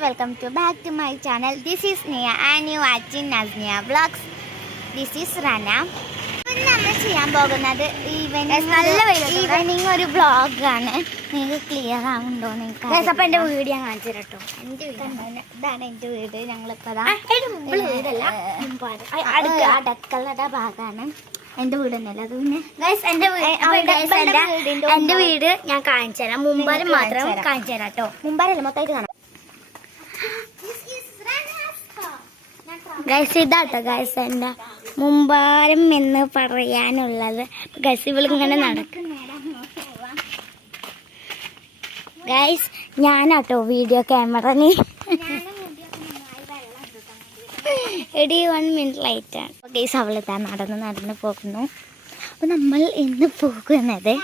welcome back to my channel. This is Nia and you watching Naznia Vlogs. This is Rana. നമ്മൾ ചെയ്യാൻ പോകുന്നത് evening ഒരു വ്ളോഗാണ്. നിങ്ങൾക്ക് ക്ലിയർ ആവുന്നുണ്ടോ? നിങ്ങൾക്ക് അപ്പം എൻ്റെ വീഡിയോ ഞാൻ കാണിച്ചു കേട്ടോ. ഇതാണ് എൻ്റെ വീട്. ഞങ്ങളിപ്പോൾ അടുക്കളയുടെ ഭാഗമാണ്. എൻ്റെ വീട് തന്നെയല്ല അത്. പിന്നെ എൻ്റെ വീട് ഞാൻ കാണിച്ചു തരാം. മുമ്പാരം മാത്രം കാണിച്ചു തരാം കേട്ടോ. മുമ്പാരല്ല മൊത്തമായിട്ട് കാണാം. ഗൈസ് ഇതാട്ടോ ഗൈസ് എൻ്റെ മുമ്പാരം എന്ന് പറയാനുള്ളത്. ഗൈസ് ഇവളിങ്ങനെ നടക്കും. ഗൈസ് ഞാനാട്ടോ വീഡിയോ ക്യാമറന്. എടി 1 മിനിറ്റ് ലൈറ്റാണ്. ഗൈസ് അവളിതാ നടന്ന് പോകുന്നു. അപ്പോൾ നമ്മൾ ഇന്ന് പോകുന്നത്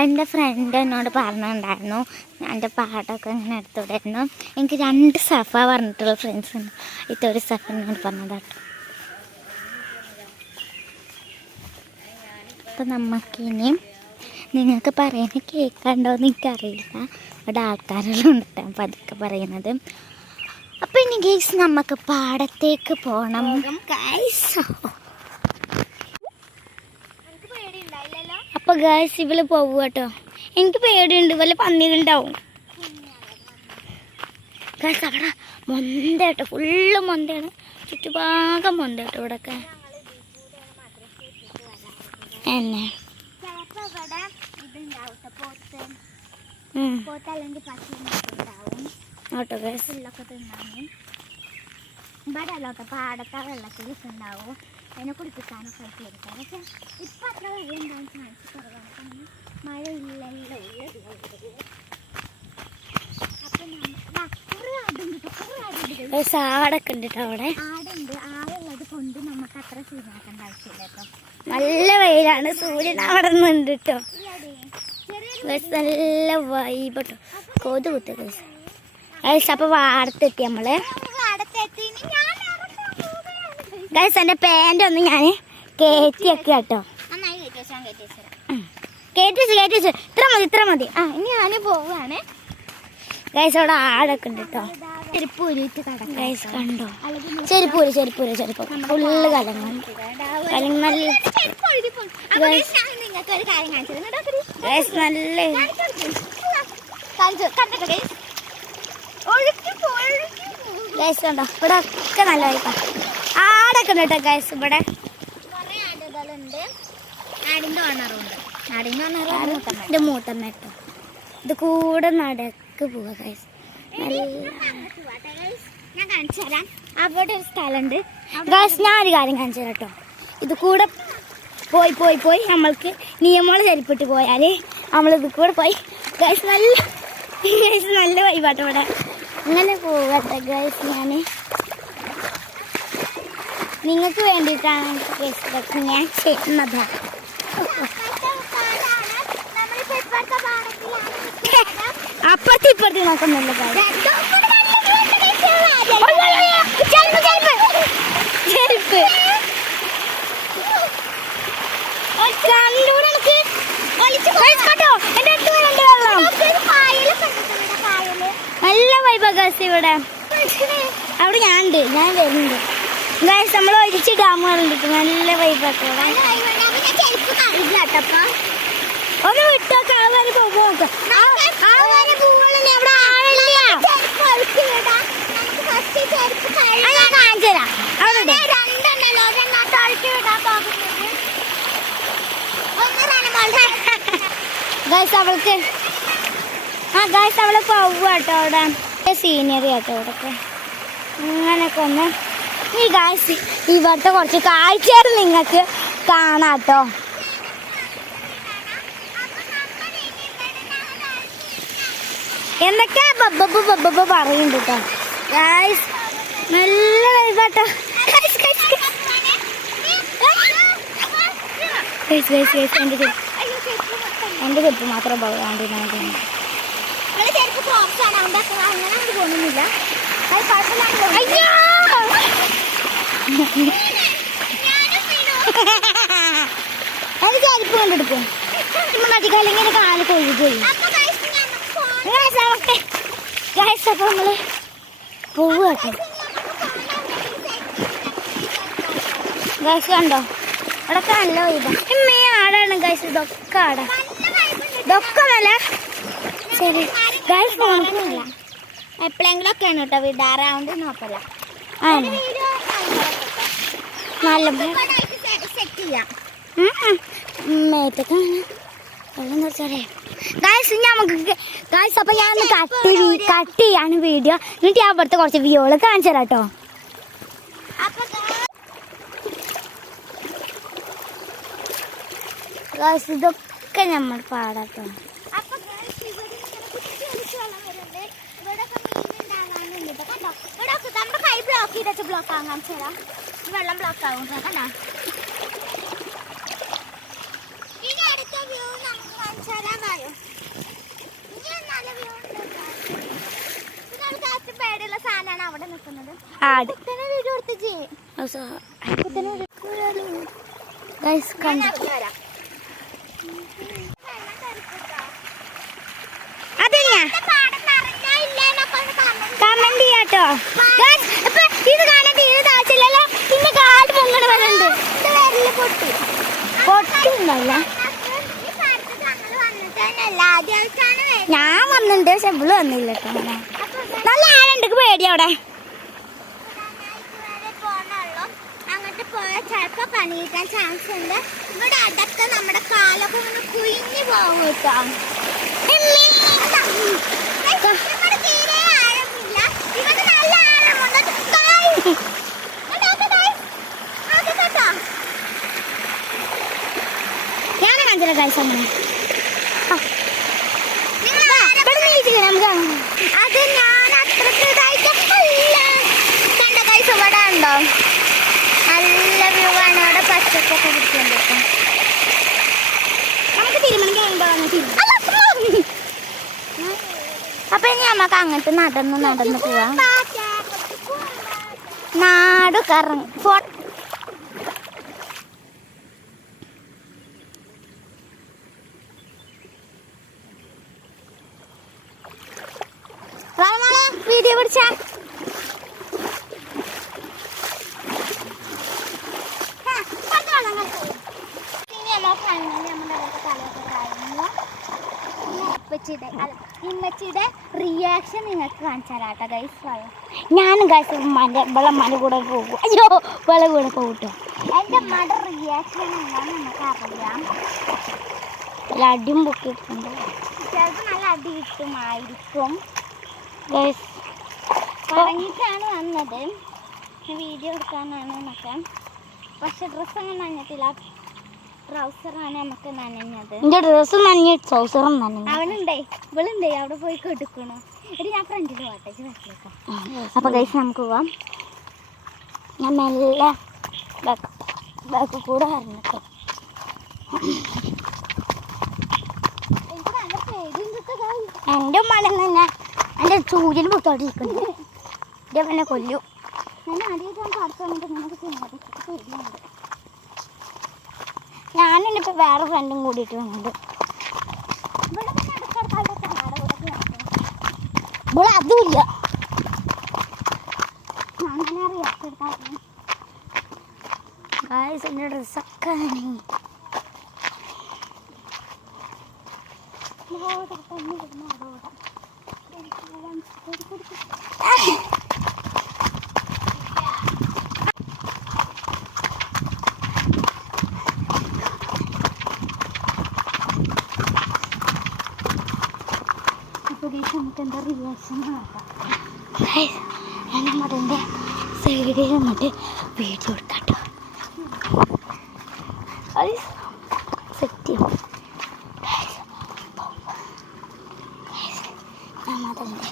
എൻ്റെ ഫ്രണ്ട് എന്നോട് പറഞ്ഞിട്ടുണ്ടായിരുന്നു എൻ്റെ പാട്ടൊക്കെ ഇങ്ങനെ എടുത്തുവിടായിരുന്നു. എനിക്ക് 2 സഫ പറഞ്ഞിട്ടുള്ള ഫ്രണ്ട്സ് ഉണ്ട്. ഇതൊരു സഫ എന്നോട് പറഞ്ഞതാട്ടോ. അപ്പോൾ നമുക്കിനി നിങ്ങൾക്ക് പറയുന്നത് കേൾക്കണ്ടോയെന്ന് എനിക്കറിയില്ല. അവിടെ ആൾക്കാരെല്ലാം ഉണ്ടാകും പതുക്കെ പറയുന്നത്. അപ്പോൾ ഇനി ഗൈസ് നമുക്ക് പാടത്തേക്ക് പോകണം. ഗൈസ് അപ്പോൾ ഗൈസ് ഇവള് പോകും കേട്ടോ. എനിക്ക് പേടിയുണ്ട്, വല്ല പന്നികളുണ്ടാവും. ഗൈസ് അവിടെ മൊന്ത കേട്ടോ, ഫുള്ള് മൊന്തയാണ്. ചുറ്റുഭാഗം മൊന്ത കേട്ടോ ഇവിടെയൊക്കെ. എന്നെ ഓട്ടോ ഗൈസ് ഇവിടെ അല്ലോട്ടോ പാടത്തെ വെള്ളത്തിൽ ഉണ്ടാവും. അതിനെ കുടിപ്പിക്കാനൊക്കെ ആയിട്ട് എടുക്കാം. പക്ഷെ ഇപ്പം അത്ര വെള്ളം ഉണ്ടാവും ചാൻസ് കുറവാണ്. മഴ ഇല്ലല്ലോ. അപ്പം ആടൊക്കെ ഉണ്ട് കേട്ടോ അവിടെ. ആടുണ്ട്. ആടുള്ളത് കൊണ്ട് നമുക്ക് അത്ര സീനാക്കേണ്ട ആവശ്യമില്ല കേട്ടോ. നല്ല വെയിലാണ്, സൂര്യൻ അവിടെ നിന്നുണ്ട് കേട്ടോ. നല്ല വൈബ് കേട്ടോ. കൊതു കുത്ത ഗൈസ്. ഗൈസ് അപ്പോൾ വാടത്തെത്തി നമ്മള്. ഗൈസ് എൻ്റെ പാൻ്റ് ഒന്ന് ഞാൻ കയറ്റി വെക്കുക കേട്ടോ. കയറ്റി ഇത്ര മതി. ആ ഇനി ഞാൻ പോവുകയാണ്. ഗൈസ് അവിടെ ആടൊക്കെ ഉണ്ട് കേട്ടോ. ചെരുപ്പ് ഊരിയിട്ട് കടക്കാം. ഗൈസ് കണ്ടോ? ചെരുപ്പ് ഫുള്ള് കലങ്ങും. നിങ്ങൾക്കൊരു കാര്യം കാണിച്ചു ഗൈസ് നല്ല ഗൈസ് കണ്ടോ? ഇവിടെ ഒക്കെ നല്ല വൈബാണ്. ആടൊക്കെ ഉണ്ട് കേട്ടോ ഗൈസ്. ഇവിടെ കുറേ ആടുകളുണ്ട്. ആടിൻ്റെ ഓണറുണ്ട്. ആടിൻ്റെ ഓണർ എൻ്റെ മൂത്തമ്മ കേട്ടോ. ഇത് കൂടെ നടക്ക് പോവാ ഗൈസ്. ഞാൻ കാണിച്ചു തരാം. അവിടെ ഒരു സ്ഥലമുണ്ട് ഗൈസ്. ഞാനൊരു കാര്യം കാണിച്ചു തരാം കേട്ടോ. ഇത് കൂടെ പോയി നമ്മൾക്ക് നിയമങ്ങൾ ചരിപ്പിട്ട് പോയാൽ നമ്മളിത് കൂടെ പോയി ഗൈസ് നല്ല വൈബാട്ടോ ഇവിടെ. അങ്ങനെ പോകട്ടെ ഗൈസ്. ഞാൻ നിങ്ങൾക്ക് വേണ്ടിയിട്ടാണ് ഗൈസ് ഞാൻ ചെയ്യുന്നതാണ്. അപ്പുറത്ത് ഇപ്പുറത്ത് നോക്കുന്നില്ല ചെരുപ്പ് നല്ല വൈബാ ഗൈസ് ഇവിടെ. അവിടെ ഞാൻ വരുന്നുണ്ട് ഗൈസ്. നമ്മൾ ഒഴിച്ച് ഡാമുകളുണ്ട്. നല്ല വൈബാട്ടോ ഇവിടെ. ഒന്ന് വിട്ടോക്കെ ആൾക്കാർ പോകും. നോക്കാം കാണിച്ചു തരാം. അവിടെ ഗൈസ് അവൾക്ക് ഗൈസ് അവള് പോവാട്ടോ. അവിടെ സീനിയറി ആട്ടോ ഇവിടൊക്കെ. അങ്ങനെയൊക്കെ ഒന്ന് ഈ ഗൈസ് ഇവിടുത്തെ കുറച്ച് കാഴ്ചകൾ നിങ്ങൾക്ക് കാണാട്ടോ. എന്തൊക്കെയാ ബബ്ബ പറയുന്നുണ്ട് കേട്ടോ ഗൈസ്. നല്ല വൈബാട്ടോ. എൻ്റെ ചെരുപ്പ് മാത്രം പോകാണ്ടിരുന്നു. പോകുന്നില്ല. അത് ചെരുപ്പ് കൊണ്ടെടുക്കും. മതിക്കല്ലെങ്കിൽ കാല് കൊഴുകി. അപ്പോൾ നമ്മൾ പൂവ് കേട്ടോ ഗൈസ് കണ്ടോ ഇവിടെ നല്ല ഇതാ ഇമ്മേ ആടാണ് ഗൈസ് ഇതൊക്കെ ആടാ ഇതൊക്കെ നല്ല ശരി ഗൈസ് നോക്കില്ല എപ്പോഴെങ്കിലും ഒക്കെയാണ് കേട്ടോ വിടാറാവുണ്ട് നോക്കല്ല നല്ല സെറ്റ് ചെയ്യാം മേത്തൊക്കെ ഗൈസ് നമുക്ക് ഗൈസ് അപ്പൊ ഞാൻ കട്ട് ചെയ്യാണ് വീഡിയോ എന്നിട്ട് ഞാൻ അവിടുത്തെ കുറച്ച് വ്യൂകള് കാണിച്ചു തരാം കേട്ടോ ഗൈസ് ഇതൊക്കെ നമ്മൾ പാടാട്ടോ ബ്ലോക്ക് ആകാൻ ചേരാ വെള്ളം ബ്ലോക്ക് ആകും കണ്ടാ ഇനി അടുത്ത വ്യൂ നമുക്ക് കാണിച്ചു തരാമായോ പേടുള്ള സാധനമാണ് അവിടെ നിൽക്കുന്നത് വീഡിയോ എടുത്ത് ചെയ്യും കമന്റ് ചെയ്യാട്ടോ ഇത് കാണാൻ തീരെ താഴ്ചയില്ലല്ലോ പിന്നെ കാട് പൊങ്ങട് വരുന്നുണ്ട് പൊട്ടില്ല ഞാൻ വന്നിട്ടുണ്ട് പക്ഷെ ഇവള് വന്നില്ല കേട്ടോ നല്ല ആളുണ്ട് പേടി അവിടെ അങ്ങോട്ട് പോയാൽ ചിലപ്പോ പണി കിട്ടാൻ ചാൻസ് ഉണ്ട് ഇവിടെ അതൊക്കെ നമ്മുടെ കാലൊക്കെ ഒന്ന് കുഴിഞ്ഞു പോകും കേട്ടോ തീരെ ആഴമില്ല ഇവിടെ നല്ല ആഴമുണ്ട് ഞാൻ കാണിച്ചില്ല ഗൈസ് അങ്ങനെ അത് ഞാൻ അത്രക്ക് കണ്ട ഗൈസ് ഇവിടെ ഉണ്ടോ നല്ല വ്യൂ ആണ് അവിടെ പച്ചപ്പൊക്കെ പിടിച്ചോണ്ടിരിക്കും നമുക്ക് തീരുമാനിക്കാൻ അപ്പൊ ഇനി നമുക്ക് അങ്ങോട്ട് നടന്ന് പോവാം നാട് കറങ്ങി വീഡിയോ പിടിച്ച ഇമ്മച്ചിയുടെ റിയാക്ഷൻ നിങ്ങൾക്ക് കാണിച്ചാലാട്ടോ ഗൈസ് ഞാനും ഗൈസ് ഉമ്മൻ്റെ കൂടെ പോകും അയ്യോ ഇവളെ കൂടെ പോകട്ടോ എൻ്റെ ഉമ്മയുടെ റിയാക്ഷൻ എന്താണെന്ന് നമുക്കറിയാം നല്ല അടിയും പൊക്കിയിട്ടുണ്ട് ചിലപ്പോൾ നല്ല അടി കിട്ടുമായിരിക്കും ഗൈസ് പറഞ്ഞിട്ടാണ് വന്നത് വീഡിയോ എടുക്കാനാണ് എന്നൊക്കെ പക്ഷെ ഡ്രസ്സൊന്നും നനഞ്ഞിട്ടില്ല ട്രൗസറാണ് നമുക്ക് നനഞ്ഞത് എൻ്റെ ഡ്രസ്സ് നനഞ്ഞ ട്രൗസറും നനഞ്ഞു അവനുണ്ടേ ഇവളുണ്ടേ അവിടെ പോയി കൊടുക്കണോ എടി ഞാൻ ഫ്രണ്ടിൽ പോട്ടെ ബാക്കിലേക്കാം അപ്പോൾ ഗൈസ് നമുക്ക് പോവാം ഞാൻ മെല്ലെ ബാക്ക് കൂടെ പറഞ്ഞിട്ടോ എനിക്ക് നല്ല പേടിയുണ്ട് എൻ്റെ ഉമ്മാനെ തന്നെ എൻ്റെ ചൂരിൽ പൊത്തോട്ടിരിക്കുന്നു എൻ്റെ പിന്നെ കൊല്ലു ഞാൻ ആദ്യമായിട്ട് കാണിച്ചു വന്നിട്ട് നിങ്ങൾക്ക് ചെയ്യുന്നത് പേടിയുണ്ട് ഞാനിപ്പോൾ വേറെ ഫ്രണ്ടും കൂടിയിട്ട് വന്നത് ഇവിടെ അതുമില്ല അങ്ങനെ അറിയാം ഗായ്സ് എൻ്റെ ഡ്രസ്സൊക്കെ നനങ്ങി നമുക്ക് എന്താ റിയാക്ഷൻ നോക്കാം ഞാൻ അതിൻ്റെ സൈഡിൽ നിന്നിട്ട് വീഡിയോ എടുക്കാട്ടോ സെറ്റ് ചെയ്യും ഞാൻ അതിൻ്റെ